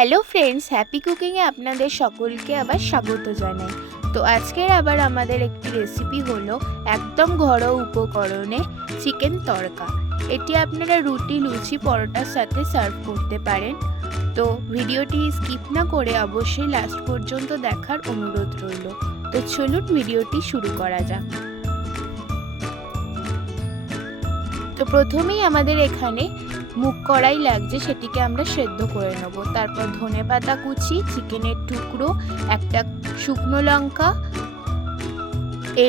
Hello friends, happy কুকিংয়ে আপনাদের সকলকে আবার স্বাগত জানাই। তো আজকের আবার আমাদের একটি রেসিপি হলো একদম ঘরোয়া উপকরণে চিকেন তড়কা। এটি আপনারা রুটি, লুচি, পরোটার সাথে সার্ভ করতে পারেন। তো ভিডিওটি স্কিপ না করে অবশ্যই লাস্ট পর্যন্ত দেখার অনুরোধ রইল। তো চলুন ভিডিওটি শুরু করা যাক। তো প্রথমেই আমাদের এখানে মুগ কড়াই লাগছে, সেটিকে আমরা সেদ্ধ করে নেব। তারপর ধনেপাতা কুচি, চিকেনের টুকরো, একটা শুকনো লঙ্কা,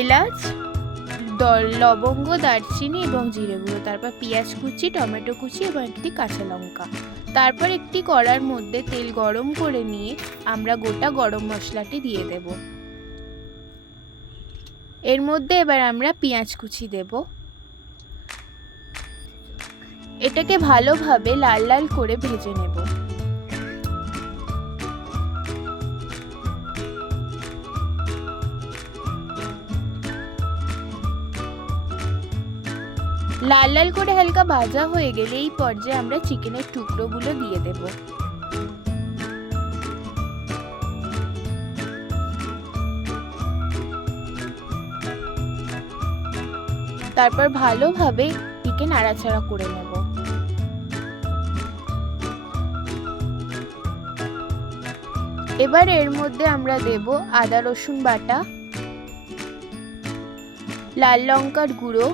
এলাচ, লবঙ্গ, দারচিনি এবং জিরে গুঁড়ো, তারপর পেঁয়াজ কুচি, টমেটো কুচি এবং একটি কাঁচা লঙ্কা। তারপর একটি কড়ার মধ্যে তেল গরম করে নিয়ে আমরা গোটা গরম মশলাটি দিয়ে দেব। এর মধ্যে এবার আমরা পেঁয়াজ কুচি দেব। এটাকে ভালোভাবে লাল লাল করে ভেজে নেব। লাল লাল করে হালকা ভাজা হয়ে গেলে এই পর্যায়ে আমরা চিকেনের টুকরোগুলো দিয়ে দেব। তারপর ভালোভাবে এটিকে নাড়াচাড়া করে নেব। এবার এর মধ্যে আমরা দেব আদা রসুন বাটা, লাল লঙ্কার গুঁড়ো,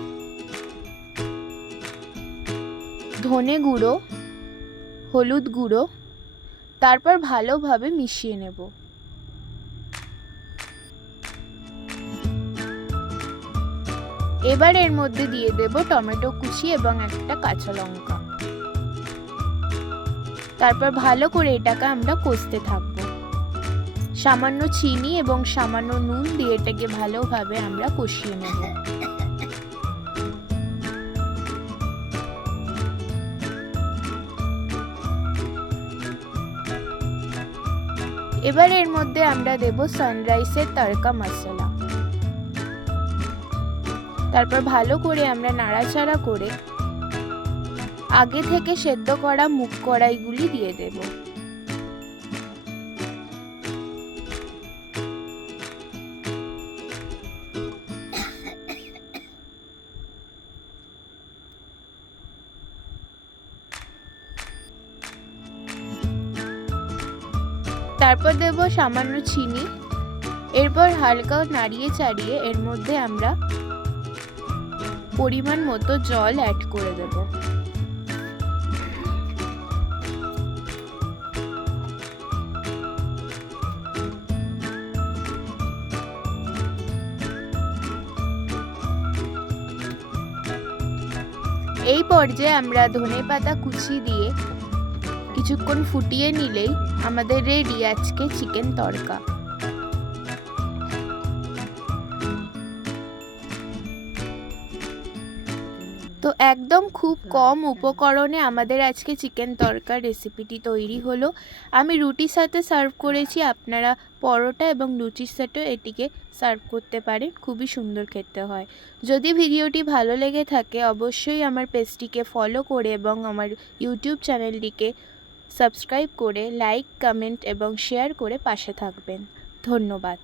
ধনে গুঁড়ো, হলুদ গুঁড়ো। তারপর ভালোভাবে মিশিয়ে নেব। এবার এর মধ্যে দিয়ে দেব টমেটো কুচি এবং একটা কাঁচা লঙ্কা। তারপর ভালো করে এটাকে আমরা কষতে থাকবো। সামান্য চিনি এবং সামান্য নুন দিয়ে এটাকে ভালোভাবে আমরা কষিয়ে নেব। এবার এর মধ্যে আমরা দেব সানরাইসের তড়কা মশলা। তারপর ভালো করে আমরা নাড়াচাড়া করে আগে থেকে সেদ্ধ করা মুগ কড়াইগুলি দিয়ে দেব। তারপর দেব সামান্য চিনি। এরপর হালকা নাড়িয়ে চাড়িয়ে এর মধ্যে আমরা পরিমাণ মতো জল অ্যাড করে দেব। এই পর্যায়ে আমরা ধনেপাতা কুচি দিয়ে কিছুক্ষণ ফুটিয়ে নিলেই আমাদের রেডি আজকে চিকেন তড়কা। তো একদম খুব কম উপকরণে আমাদের আজকে চিকেন তড়কার রেসিপিটি তৈরি হলো। আমি রুটির সাথে সার্ভ করেছি, আপনারা পরোটা এবং লুচির সাথেও এটিকে সার্ভ করতে পারেন, খুবই সুন্দর খেতে হয়। যদি ভিডিওটি ভালো লেগে থাকে অবশ্যই আমার পেজটিকে ফলো করে এবং আমার ইউটিউব চ্যানেলটিকে সাবস্ক্রাইব করে লাইক, কমেন্ট এবং শেয়ার করে পাশে থাকবেন। ধন্যবাদ।